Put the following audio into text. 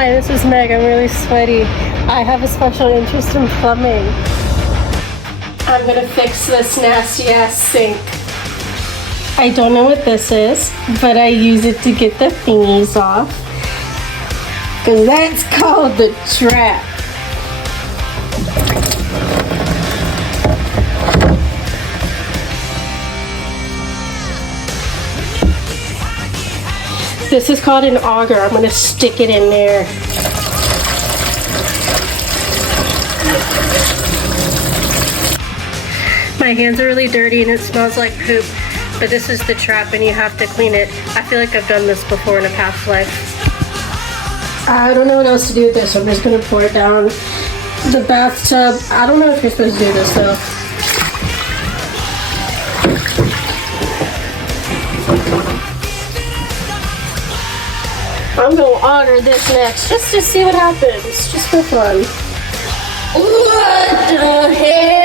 Hi, this is Meg. I'm really sweaty. I have a special interest in plumbing. I'm gonna fix this nasty ass sink. I don't know what this is, but I use it to get the thingies off. Cause that's called the trap. This is called an auger. I'm gonna stick it in there. My hands are really dirty and it smells like poop, but this is the trap and you have to clean it. I feel like I've done this before in a past life. I don't know what else to do with this. I'm just gonna pour it down the bathtub. I don't know if you're supposed to do this though. I'm gonna auger this next just to see what happens, just for fun. What the heck?